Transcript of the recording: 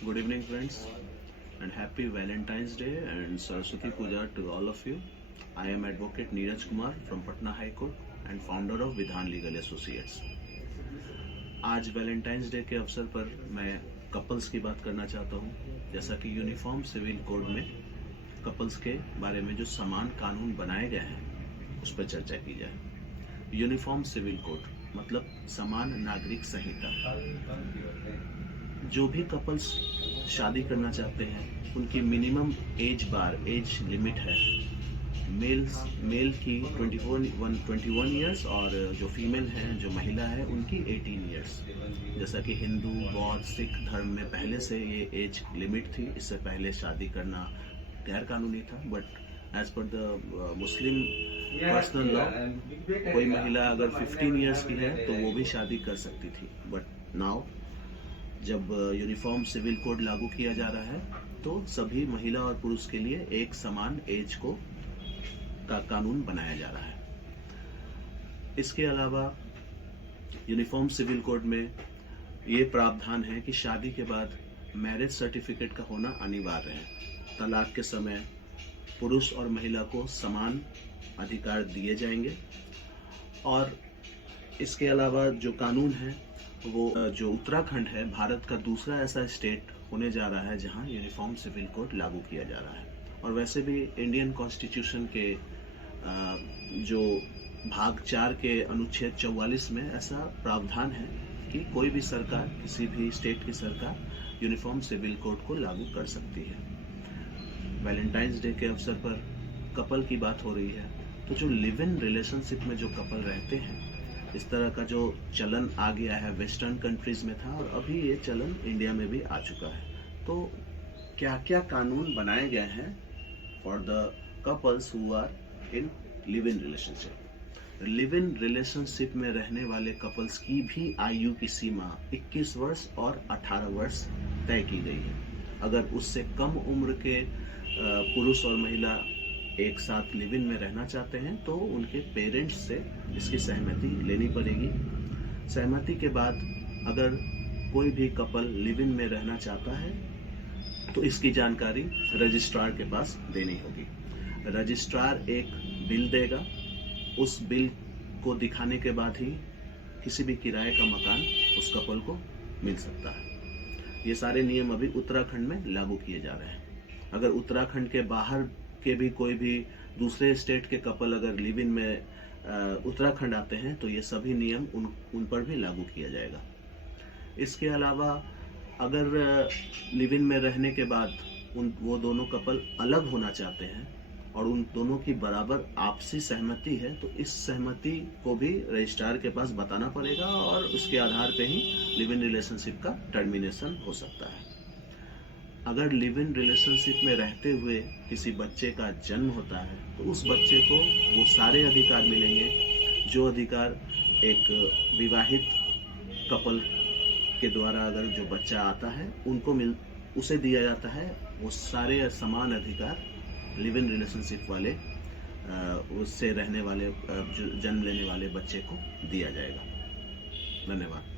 Good evening, friends, and happy Valentine's Day and Saraswati Puja to all of you. I am Advocate Neeraj Kumar from Patna High Court and founder of Vidhan Legal Associates. आज Valentine's day के अवसर पर मैं couples की बात करना चाहता हूँ। जैसा कि यूनिफॉर्म सिविल कोड में कपल्स के बारे में जो समान कानून बनाए गए हैं उस पर चर्चा की जाए। यूनिफॉर्म सिविल कोड मतलब समान नागरिक संहिता। जो भी कपल्स शादी करना चाहते हैं उनकी मिनिमम एज लिमिट है। मेल की 21 ईयर्स और जो फीमेल हैं, जो महिला है, उनकी 18 ईयर्स। जैसा कि हिंदू, बौद्ध, सिख धर्म में पहले से ये एज लिमिट थी। इससे पहले शादी करना गैर कानूनी था, but as per the Muslim personal law कोई महिला अगर 15 ईयर्स की है तो वो भी शादी कर सकती थी। बट नाउ जब यूनिफॉर्म सिविल कोड लागू किया जा रहा है तो सभी महिला और पुरुष के लिए एक समान एज का कानून बनाया जा रहा है। इसके अलावा यूनिफॉर्म सिविल कोड में ये प्रावधान है कि शादी के बाद मैरिज सर्टिफिकेट का होना अनिवार्य है। तलाक के समय पुरुष और महिला को समान अधिकार दिए जाएंगे। और इसके अलावा जो कानून है वो जो उत्तराखंड है, भारत का दूसरा ऐसा स्टेट होने जा रहा है जहां यूनिफॉर्म सिविल कोड लागू किया जा रहा है। और वैसे भी इंडियन कॉन्स्टिट्यूशन के जो भाग 4 के अनुच्छेद 44 में ऐसा प्रावधान है कि कोई भी सरकार, किसी भी स्टेट की सरकार यूनिफॉर्म सिविल कोड को लागू कर सकती है। वैलेंटाइंस डे के अवसर पर कपल की बात हो रही है, तो जो लिव इन रिलेशनशिप में जो कपल रहते हैं, इस तरह का जो चलन आ गया है, वेस्टर्न कंट्रीज में था और अभी ये चलन इंडिया में भी आ चुका है। तो क्या क्या कानून बनाए गए हैं for the couples who are in live in relationship. Live in relationship में रहने वाले कपल्स की भी आयु की सीमा 21 वर्ष और 18 वर्ष तय की गई है। अगर उससे कम उम्र के पुरुष और महिला एक साथ लिव इन में रहना चाहते हैं तो उनके पेरेंट्स से इसकी सहमति लेनी पड़ेगी। सहमति के बाद अगर कोई भी कपल लिव इन में रहना चाहता है तो इसकी जानकारी रजिस्ट्रार के पास देनी होगी। रजिस्ट्रार एक बिल देगा। उस बिल को दिखाने के बाद ही किसी भी किराए का मकान उस कपल को मिल सकता है। ये सारे नियम अभी उत्तराखंड में लागू किए जा रहे हैं। अगर उत्तराखंड के बाहर के भी कोई भी दूसरे स्टेट के कपल अगर लिव इन में उत्तराखंड आते हैं तो ये सभी नियम उन पर भी लागू किया जाएगा। इसके अलावा अगर लिव इन में रहने के बाद वो दोनों कपल अलग होना चाहते हैं और उन दोनों की बराबर आपसी सहमति है तो इस सहमति को भी रजिस्ट्रार के पास बताना पड़ेगा और उसके आधार पे ही लिव इन रिलेशनशिप का टर्मिनेशन हो सकता है। अगर लिव इन रिलेशनशिप में रहते हुए किसी बच्चे का जन्म होता है तो उस बच्चे को वो सारे अधिकार मिलेंगे जो अधिकार एक विवाहित कपल के द्वारा अगर जो बच्चा आता है उसे दिया जाता है। वो सारे समान अधिकार लिव इन रिलेशनशिप वाले उससे रहने वाले जन्म लेने वाले बच्चे को दिया जाएगा। धन्यवाद।